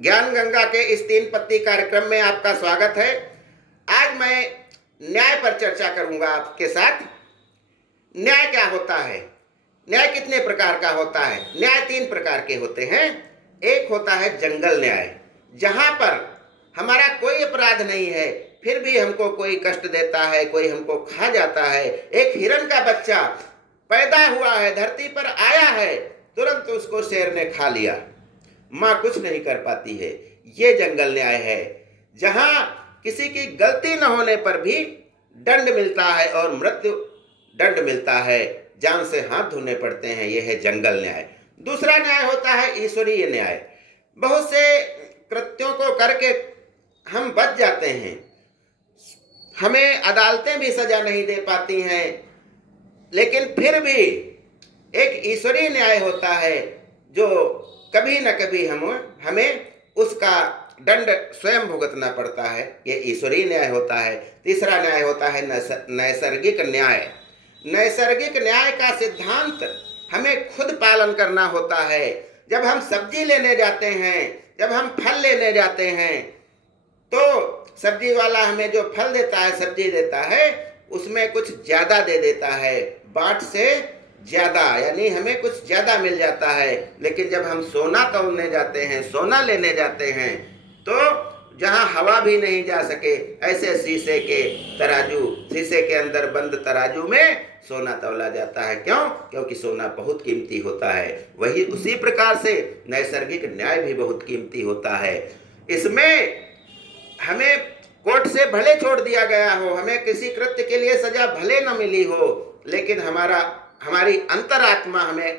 ज्ञान गंगा के इस 3 पत्ती कार्यक्रम में आपका स्वागत है। आज मैं न्याय पर चर्चा करूंगा आपके साथ। न्याय क्या होता है? न्याय कितने प्रकार का होता है? न्याय 3 प्रकार के होते हैं। एक होता है जंगल न्याय, जहां पर हमारा कोई अपराध नहीं है, फिर भी हमको कोई कष्ट देता है, कोई हमको खा जाता है। एक हिरण का बच्चा पैदा हुआ है, धरती पर आया है, तुरंत उसको शेर ने खा लिया, माँ कुछ नहीं कर पाती है। ये जंगल न्याय है, जहां किसी की गलती न होने पर भी दंड मिलता है और मृत्यु दंड मिलता है, जान से हाथ धोने पड़ते हैं। यह है जंगल न्याय। दूसरा न्याय होता है ईश्वरीय न्याय। बहुत से कृत्यों को करके हम बच जाते हैं, हमें अदालतें भी सजा नहीं दे पाती हैं, लेकिन फिर भी एक ईश्वरीय न्याय होता है जो कभी न कभी हमें उसका दंड स्वयं भुगतना पड़ता है। ये ईश्वरीय न्याय होता है। तीसरा न्याय होता है नैसर्गिक न्याय। नैसर्गिक न्याय का सिद्धांत हमें खुद पालन करना होता है। जब हम सब्जी लेने जाते हैं, जब हम फल लेने जाते हैं, तो सब्जी वाला हमें जो फल देता है, सब्जी देता है, उसमें कुछ ज़्यादा दे देता है, बाट से ज़्यादा, यानी हमें कुछ ज़्यादा मिल जाता है। लेकिन जब हम सोना तौलने जाते हैं, सोना लेने जाते हैं, तो जहाँ हवा भी नहीं जा सके, ऐसे शीशे के तराजू, शीशे के अंदर बंद तराजू में सोना तौला जाता है। क्यों? क्योंकि सोना बहुत कीमती होता है। वही उसी प्रकार से नैसर्गिक न्याय भी बहुत कीमती होता है। इसमें हमें कोर्ट से भले छोड़ दिया गया हो, हमें किसी कृत्य के लिए सजा भले न मिली हो, लेकिन हमारी अंतरात्मा हमें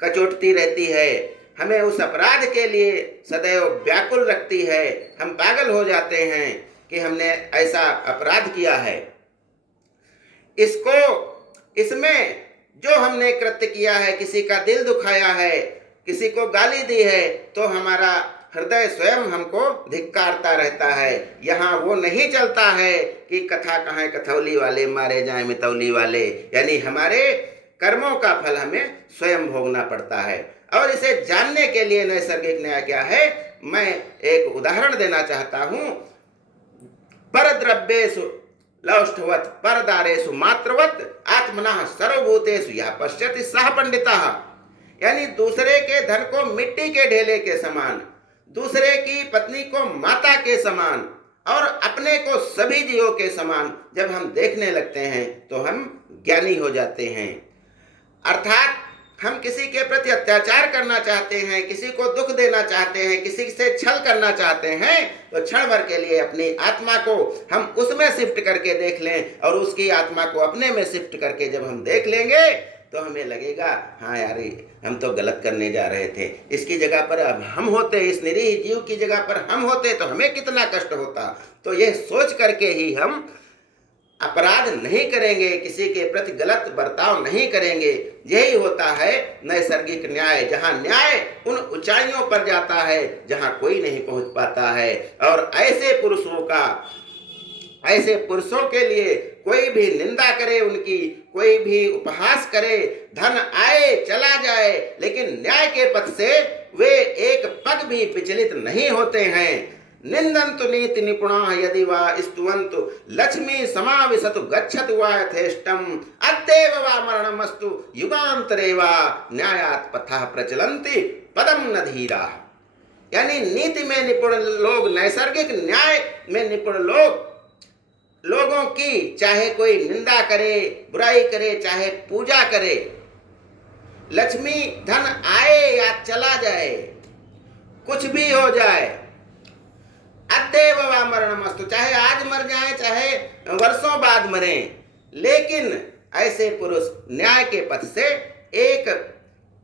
कचोटती रहती है, हमें उस अपराध के लिए सदैव व्याकुल रखती है। हम पागल हो जाते हैं कि हमने ऐसा अपराध किया है। इसमें जो हमने कृत्य किया है, किसी का दिल दुखाया है, किसी को गाली दी है, तो हमारा हृदय स्वयं हमको धिक्कारता रहता है। यहाँ वो नहीं चलता है कि कथा कहाँ कथौली वाले मारे जाए मितौली वाले, यानी हमारे कर्मों का फल हमें स्वयं भोगना पड़ता है। और इसे जानने के लिए नैसर्गिक न्याय क्या है, मैं एक उदाहरण देना चाहता हूँ। परद्रव्येषु लौष्ठवत् परदारेषु मात्रवत् आत्मनः सर्वभूतेषु यः पश्यति सः पंडितः। यानी दूसरे के धन को मिट्टी के ढेले के समान, दूसरे की पत्नी को माता के समान और अपने को सभी जीवों के समान जब हम देखने लगते हैं तो हम ज्ञानी हो जाते हैं। अर्थात हम किसी के प्रति अत्याचार करना चाहते हैं, किसी को दुख देना चाहते हैं, किसी से छल करना चाहते हैं, तो क्षण भर के लिए अपनी आत्मा को हम उसमें शिफ्ट करके देख लें, और उसकी आत्मा को अपने में शिफ्ट करके जब हम देख लेंगे तो हमें लगेगा हाँ यार, हम तो गलत करने जा रहे थे। इसकी जगह पर अब हम होते, इस निरीह जीव की जगह पर हम होते तो हमें कितना कष्ट होता। तो यह सोच करके ही हम अपराध नहीं करेंगे, किसी के प्रति गलत बर्ताव नहीं करेंगे। यही होता है नैसर्गिक न्याय, जहाँ न्याय उन ऊंचाइयों पर जाता है जहाँ कोई नहीं पहुँच पाता है। और ऐसे पुरुषों के लिए कोई भी निंदा करे, उनकी कोई भी उपहास करे, धन आए चला जाए, लेकिन न्याय के पथ से वे एक पग भी विचलित नहीं होते हैं। निंदन्तु नीति निपुणाः यदि वा स्तुवन्तु लक्ष्मी समाविशतु गच्छतु वा यथेष्टम् अद्यैव वा मरणमस्तु युगान्तरे वा न्यायात् पथः प्रचलन्ति पदम न धीराः। यानी नीति में निपुण लोग, नैसर्गिक न्याय में निपुण लोगों की चाहे कोई निंदा करे, बुराई करे, चाहे पूजा करे, लक्ष्मी धन आए या चला जाए, कुछ भी हो जाए, अद्यैव वा मरणमस्तु, चाहे आज मर जाए चाहे वर्षों बाद मरें, लेकिन ऐसे पुरुष न्याय के पथ से एक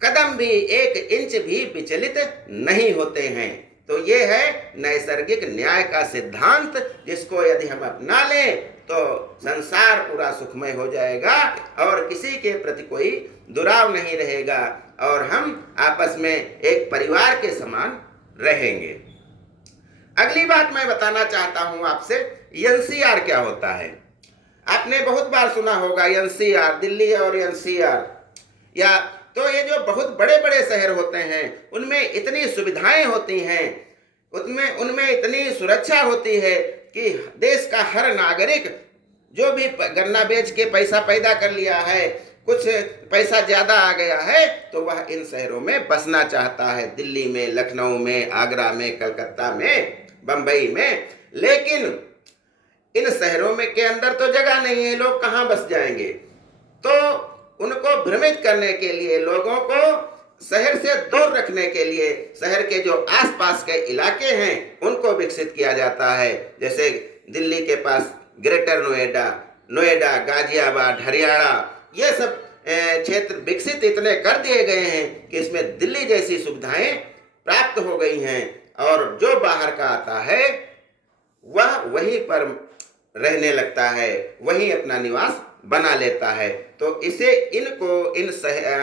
कदम भी, 1 इंच भी विचलित नहीं होते हैं। तो ये है नैसर्गिक न्याय का सिद्धांत, जिसको यदि हम अपना लें तो संसार पूरा सुखमय हो जाएगा और किसी के प्रति कोई दुराव नहीं रहेगा और हम आपस में एक परिवार के समान रहेंगे। अगली बात मैं बताना चाहता हूं आपसे, एनसीआर क्या होता है। आपने बहुत बार सुना होगा एनसीआर, दिल्ली और एनसीआर, या तो ये जो बहुत बड़े बड़े शहर होते हैं उनमें इतनी सुविधाएं होती हैं, उसमें उनमें इतनी सुरक्षा होती है कि देश का हर नागरिक जो भी गन्ना बेच के पैसा पैदा कर लिया है, कुछ पैसा ज़्यादा आ गया है, तो वह इन शहरों में बसना चाहता है, दिल्ली में, लखनऊ में, आगरा में, कलकत्ता में, बम्बई में। लेकिन इन शहरों में के अंदर तो जगह नहीं है, लोग कहाँ बस जाएंगे। तो उनको भ्रमित करने के लिए, लोगों को शहर से दूर रखने के लिए शहर के जो आसपास के इलाके हैं उनको विकसित किया जाता है। जैसे दिल्ली के पास ग्रेटर नोएडा, नोएडा, गाजियाबाद, हरियाणा, ये सब क्षेत्र विकसित इतने कर दिए गए हैं कि इसमें दिल्ली जैसी सुविधाएं प्राप्त हो गई हैं, और जो बाहर का आता है वह वहीं पर रहने लगता है, वहीं अपना निवास बना लेता है। तो इसे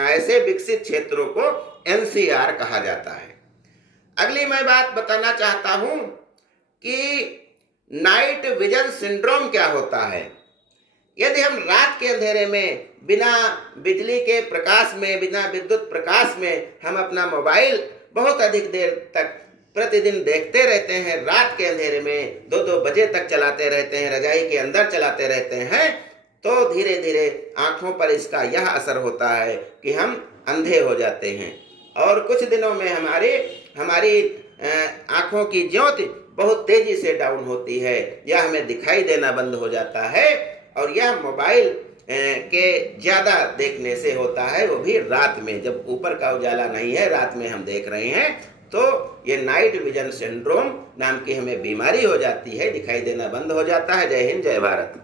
ऐसे विकसित क्षेत्रों को एनसीआर कहा जाता है। अगली मैं बात बताना चाहता हूं कि नाइट विजन सिंड्रोम क्या होता है। यदि हम रात के अंधेरे में बिना बिजली के प्रकाश में, बिना विद्युत प्रकाश में हम अपना मोबाइल बहुत अधिक देर तक प्रतिदिन देखते रहते हैं, रात के अंधेरे में 2-2 बजे तक चलाते रहते हैं, रजाई के अंदर चलाते रहते हैं, तो धीरे धीरे आँखों पर इसका यह असर होता है कि हम अंधे हो जाते हैं, और कुछ दिनों में हमारी आँखों की ज्योति बहुत तेजी से डाउन होती है, या हमें दिखाई देना बंद हो जाता है। और यह मोबाइल के ज़्यादा देखने से होता है, वो भी रात में, जब ऊपर का उजाला नहीं है, रात में हम देख रहे हैं, तो ये नाइट विजन सिंड्रोम नाम की हमें बीमारी हो जाती है, दिखाई देना बंद हो जाता है। जय हिंद, जय भारत।